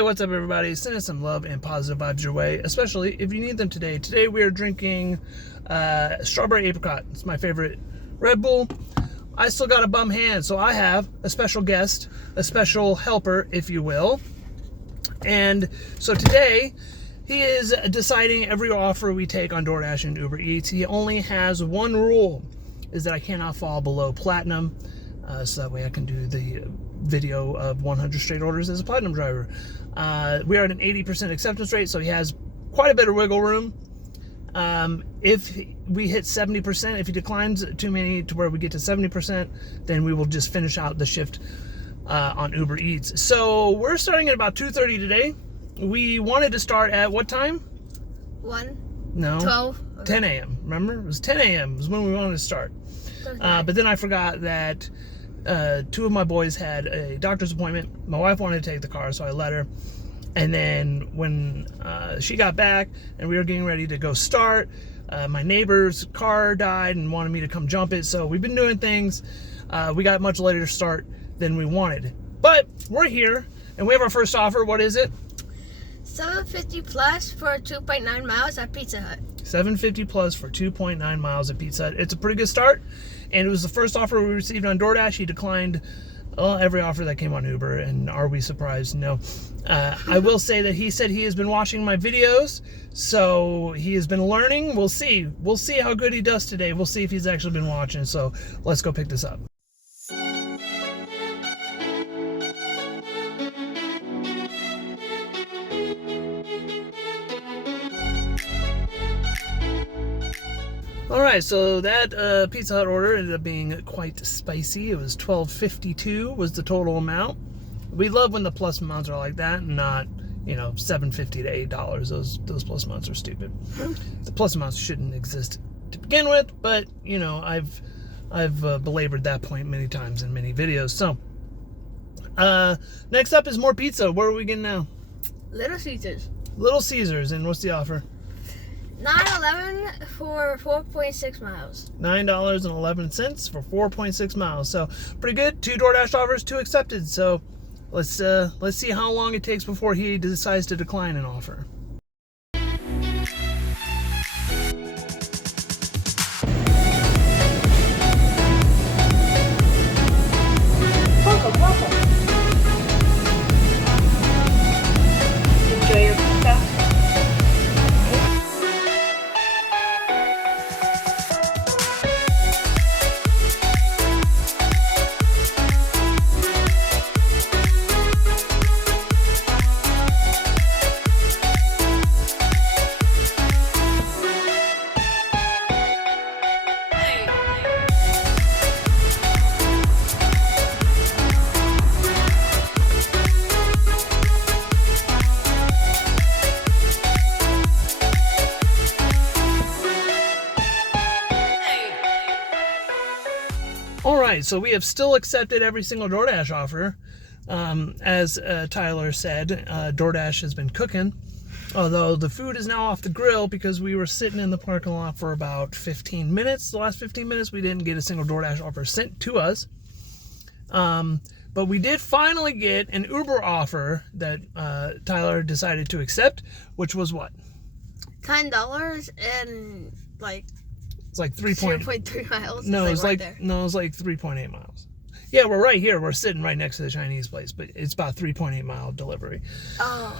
Hey, what's up, everybody? Sending some love and positive vibes your way, especially if you need them today. Today we are drinking strawberry apricot. It's my favorite Red Bull. I still got a bum hand, so I have a special guest, a special helper, if you will. And so today, he is deciding every offer we take on DoorDash and Uber Eats. He only has one rule, is that I cannot fall below platinum, so that way I can do the video of 100 straight orders as a platinum driver. We are at an 80% acceptance rate, so he has quite a bit of wiggle room. If we hit 70%, if he declines too many to where we get to 70%, then we will just finish out the shift on Uber Eats. So we're starting at about 2:30 today. We wanted to start at what time? 12. 10 a.m. Remember? It was 10 a.m. was when we wanted to start. But then I forgot that two of my boys had a doctor's appointment. My wife wanted to take the car, so I let her. And then when she got back and we were getting ready to go start, my neighbor's car died and wanted me to come jump it. So we've been doing things. We got much later to start than we wanted. But we're here and we have our first offer. What is it? $7.50 plus for 2.9 miles at Pizza Hut. $7.50 plus for 2.9 miles at Pizza Hut. It's a pretty good start. And it was the first offer we received on DoorDash. He declined every offer that came on Uber. And are we surprised? No. I will say that he said he has been watching my videos. So he has been learning. We'll see. We'll see how good he does today. We'll see if he's actually been watching. So let's go pick this up. Alright, so that Pizza Hut order ended up being quite spicy. It was $12.52 was the total amount. We love when the plus amounts are like that and not, $7.50 to $8. Those plus amounts are stupid. The plus amounts shouldn't exist to begin with, but, I've belabored that point many times in many videos. So, next up is more pizza. What are we getting now? Little Caesars. Little Caesars, and what's the offer? $9.11 for 4.6 miles. $9.11 for 4.6 miles. So pretty good. 2 DoorDash offers, 2 accepted. So let's see how long it takes before he decides to decline an offer. Welcome. Enjoy your pizza. Alright, so we have still accepted every single DoorDash offer. As Tyler said, DoorDash has been cooking. Although the food is now off the grill because we were sitting in the parking lot for about 15 minutes. The last 15 minutes we didn't get a single DoorDash offer sent to us. But we did finally get an Uber offer that Tyler decided to accept, which was what? $10 and it's like 0.3 miles. No, it's like 3.8 miles. Yeah, we're right here. We're sitting right next to the Chinese place, but it's about 3.8 mile delivery. Oh.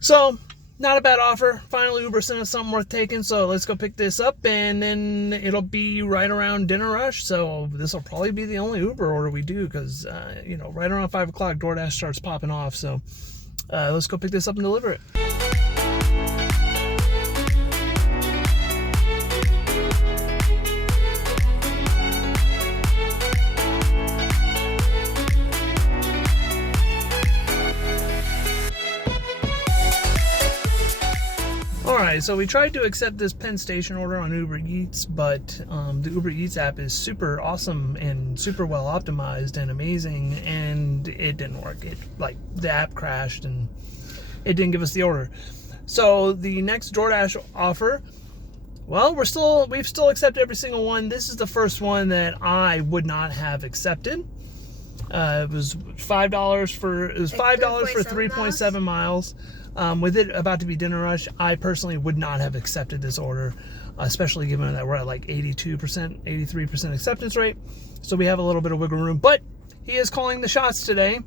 So, not a bad offer. Finally, Uber sent us something worth taking, so let's go pick this up, and then it'll be right around dinner rush, so this will probably be the only Uber order we do, because, right around 5 o'clock, DoorDash starts popping off, so let's go pick this up and deliver it. Alright, so we tried to accept this Penn Station order on Uber Eats, but the Uber Eats app is super awesome and super well optimized and amazing, and it didn't work. The app crashed and it didn't give us the order. So the next DoorDash offer, well, we've still accepted every single one. This is the first one that I would not have accepted. It was $5 for 3.7 miles. With it about to be dinner rush, I personally would not have accepted this order, especially given that we're at like 82%, 83% acceptance rate. So we have a little bit of wiggle room, but he is calling the shots today.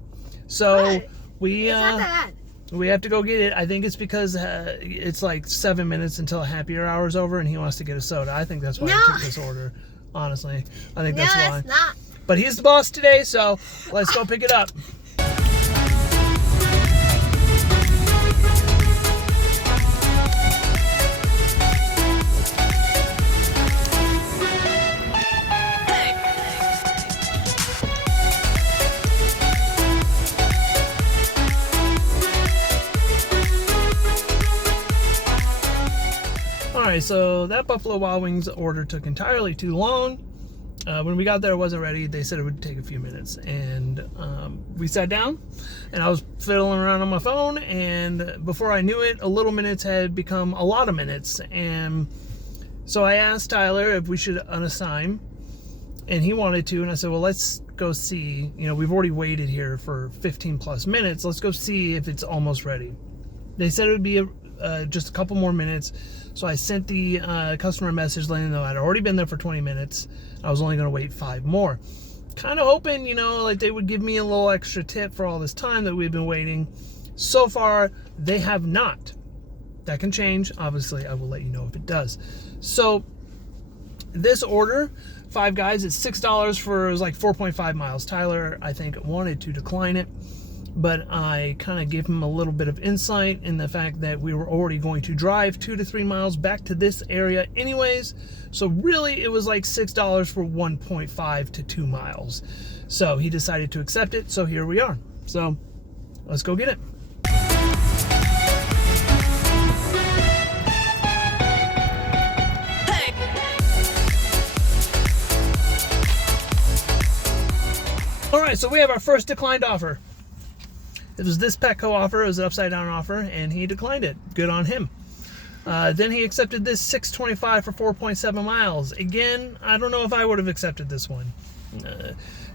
So we have to go get it. I think it's because it's like 7 minutes until happy hour is over, and he wants to get a soda. I think that's why he took this order. Honestly, I think that's why. It's not. But he's the boss today, so let's go pick it up. Alright, so that Buffalo Wild Wings order took entirely too long. When we got there, it wasn't ready. They said it would take a few minutes. And we sat down, and I was fiddling around on my phone, and before I knew it, a little minutes had become a lot of minutes. And so I asked Tyler if we should unassign, and he wanted to, and I said, well, let's go see. You know, we've already waited here for 15 plus minutes. Let's go see if it's almost ready. They said it would be just a couple more minutes. So I sent the customer a message letting them know I'd already been there for 20 minutes. I was only going to wait 5 more. Kind of hoping, you know, like they would give me a little extra tip for all this time that we've been waiting. So far, they have not. That can change. Obviously, I will let you know if it does. So this order, 5 guys, it's $6 for, it was like 4.5 miles. Tyler, I think, wanted to decline it, but I kind of gave him a little bit of insight in the fact that we were already going to drive 2 to 3 miles back to this area anyways. So really it was like $6 for 1.5 to 2 miles. So he decided to accept it. So here we are. So let's go get it. All right, so we have our first declined offer. It was this Petco offer. It was an upside down offer, and he declined it. Good on him. Then he accepted this $6.25 for 4.7 miles. Again, I don't know if I would have accepted this one.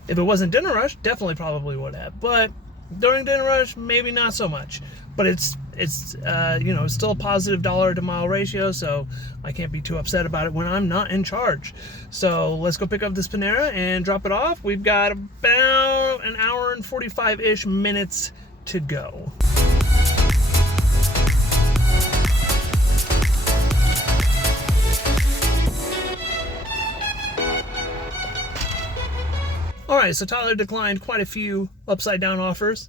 If it wasn't dinner rush, definitely probably would have. But during dinner rush, maybe not so much. But it's you know, it's still a positive dollar to mile ratio, so I can't be too upset about it when I'm not in charge. So let's go pick up this Panera and drop it off. We've got about an hour and 45-ish minutes to go. All right, so Tyler declined quite a few upside down offers.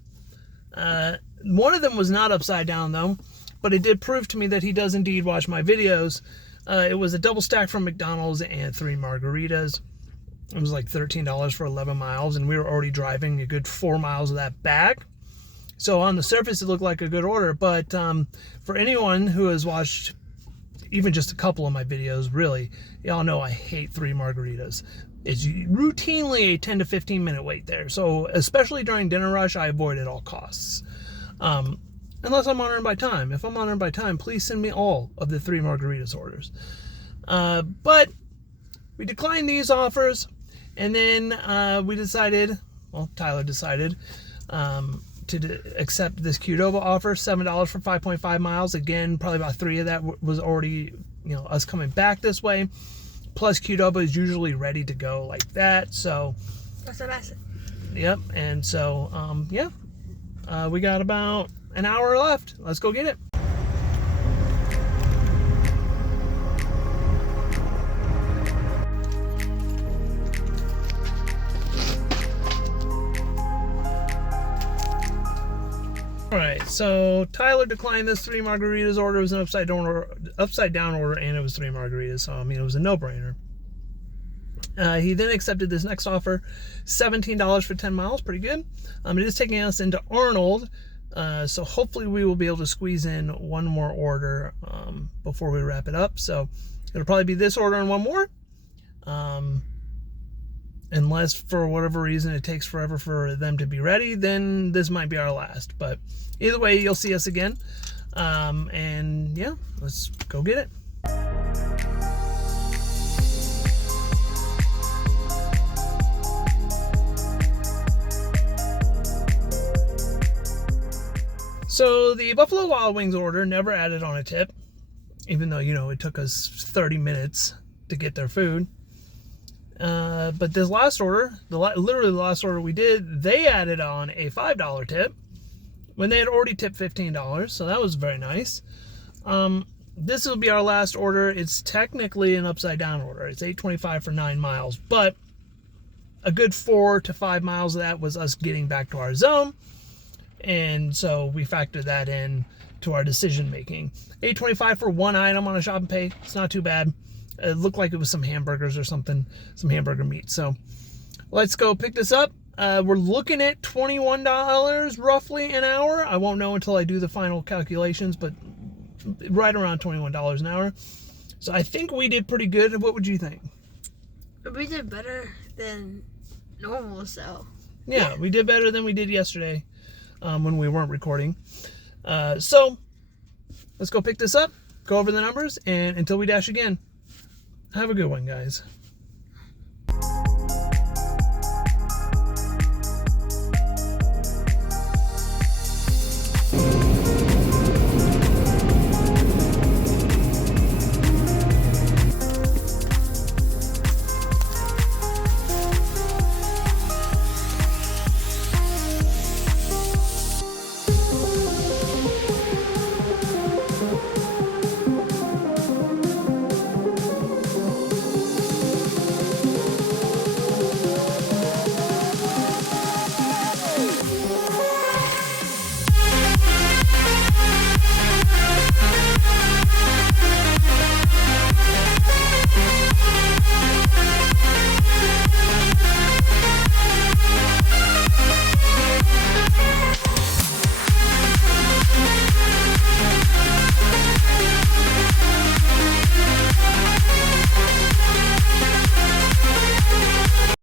One of them was not upside down though, but it did prove to me that he does indeed watch my videos. It was a double stack from McDonald's and 3 margaritas. It was like $13 for 11 miles, and we were already driving a good 4 miles of that back. So on the surface, it looked like a good order, but for anyone who has watched even just a couple of my videos, really, y'all know I hate 3 margaritas. It's routinely a 10 to 15 minute wait there. So especially during dinner rush, I avoid at all costs. Unless I'm honored by time. If I'm honored by time, please send me all of the 3 margaritas orders. But we declined these offers, and then we decided, well, Tyler decided, to accept this Qdoba offer, $7 for 5.5 miles. Again, probably about 3 of that was already, you know, us coming back this way. Plus, Qdoba is usually ready to go like that. So that's the best. Yep. And so, yeah, we got about an hour left. Let's go get it. All right, so Tyler declined this 3 margaritas order. It was an upside down order, and it was 3 margaritas. So I mean, it was a no-brainer. He then accepted this next offer, $17 for 10 miles. Pretty good. It is taking us into Arnold, so hopefully we will be able to squeeze in one more order before we wrap it up. So it'll probably be this order and one more. Unless for whatever reason it takes forever for them to be ready, then this might be our last. But either way, you'll see us again. And yeah, let's go get it. So the Buffalo Wild Wings order never added on a tip, even though, it took us 30 minutes to get their food. But this last order, literally the last order we did, they added on a $5 tip when they had already tipped $15, so that was very nice. This will be our last order. It's technically an upside down order. It's $8.25 for 9 miles, but a good 4 to 5 miles of that was us getting back to our zone, and so we factored that in to our decision making. $8.25 for one item on a shop and pay. It's not too bad. It looked like it was some hamburgers or something, some hamburger meat. So let's go pick this up. We're looking at $21 roughly an hour. I won't know until I do the final calculations, but right around $21 an hour. So I think we did pretty good. What would you think? We did better than normal, so. Yeah, we did better than we did yesterday when we weren't recording. So let's go pick this up, go over the numbers, and until we dash again, have a good one, guys.